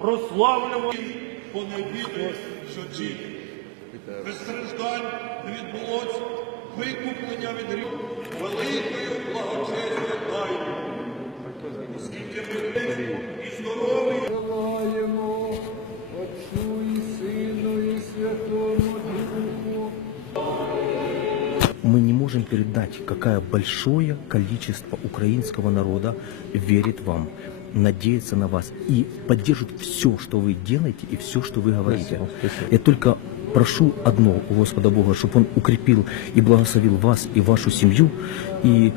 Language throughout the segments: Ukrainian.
прославлювати поневіру, що ті. Без страждань не відбулось викуплення від гріху великою благочесною тайною. Оскільки ми і здорові, Желаємо Отцу і Сину і Святому Духу. Мы не можем передать, какое большое количество украинского народа верит вам, надеется на вас и поддерживает все, что вы делаете и все, что вы говорите. Я только прошу одно у Господа Бога, чтобы Он укрепил и благословил вас и вашу семью, и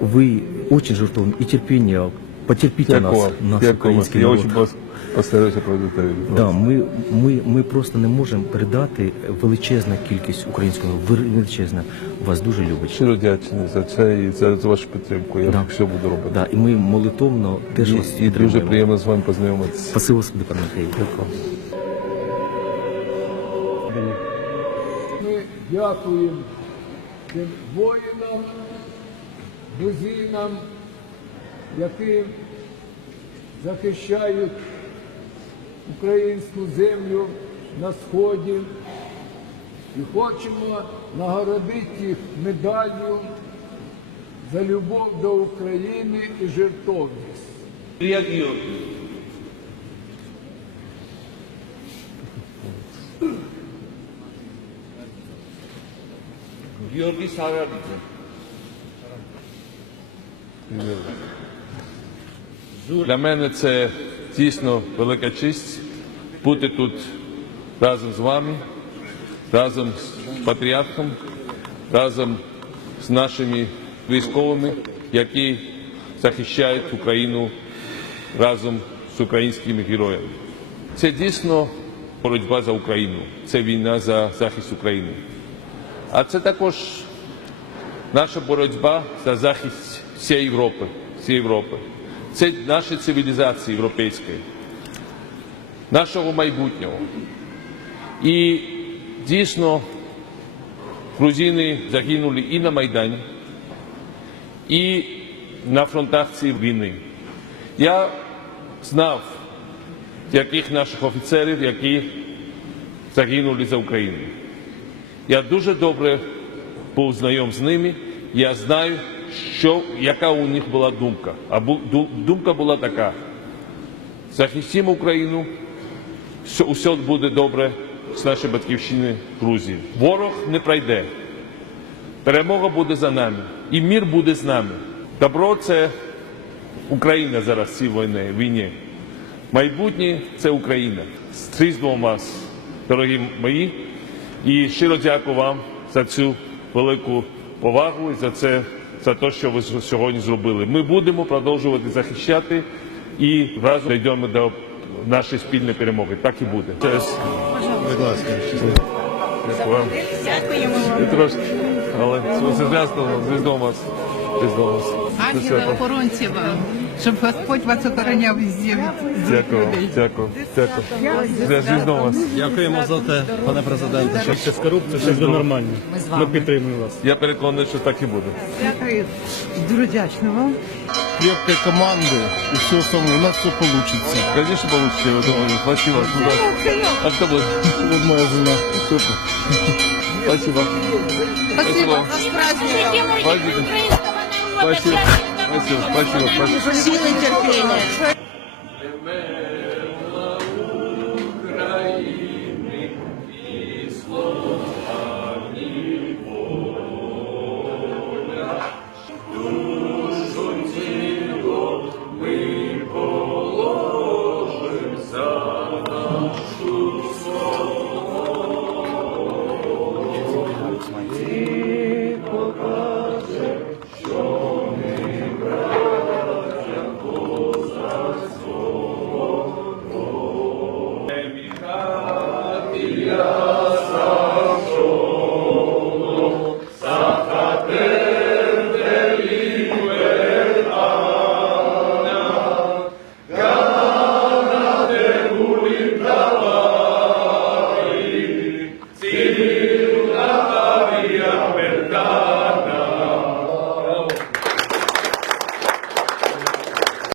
вы очень жертвованы, и терпение, потерпите Дякую нас, вам. наш Дякую вам. український Я народ. очень вас постараюся проводити. Да, ми, ми, ми просто не можемо передати величезна кількість українського, величезна. Вас дуже любить. Щиро вдячний за це і за, за вашу підтримку. Я Да. все буду робити. Да, і ми молитовно теж вас І, і дуже приємно з вами познайомитися. Спасибо, Господи, пане Михайло. Ми дякуємо тим воїнам, друзінам, які захищають українську землю на сході. І хочемо нагородити їх медаллю за любов до України і жертовність. Георгій. Георгій Сарадзе. Для мене це дійсно велика честь бути тут разом з вами, разом з патріархом, разом з нашими військовими, які захищають Україну разом з українськими героями. Це дійсно боротьба за Україну, це війна за захист України. А це також наша боротьба за захист всієї Європи, всієї Європи. Це наша цивілізація європейська, нашого майбутнього. І дійсно грузини загинули і на Майдані, і на фронтах цієї війни. Я знав яких наших офіцерів, які загинули за Україну. Я дуже добре був знайом з ними. Я знаю, що, яка у них була думка. А думка була така: захистимо Україну, усе буде добре з нашої батьківщини Грузії. Ворог не пройде. Перемога буде за нами. І мир буде з нами. Добро це Україна зараз в цій війні. Майбутнє це Україна. З Різдвом вас, дорогі мої. І щиро дякую вам за цю велику повагу і за це, за те, що ви сьогодні зробили. Ми будемо продовжувати захищати і разом дійдемо до нашої спільної перемоги. Так і буде. Будь ласка, Дякую вам. Дякуємо вам. трошки, але з зв'язком, з з Ангели охоронці вам, щоб Господь вас охороняв від Дякую, дякую, дякую. З вас. дякуємо за те, пане президенте, що Ще з корупцією, все буде нормально. Ми підтримуємо вас. Я переконаний, що так і буде. Дякую. Дуже вдячна вам. крепкої команди і все саме, у нас все вийде. Конечно, получите, я думаю. Спасибо. А кто будет? От моя жена. Супер. Спасибо. Спасибо. З. Спасибо. Спасибо. Спасибо. Спасибо. Спасибо. Силы терпіння.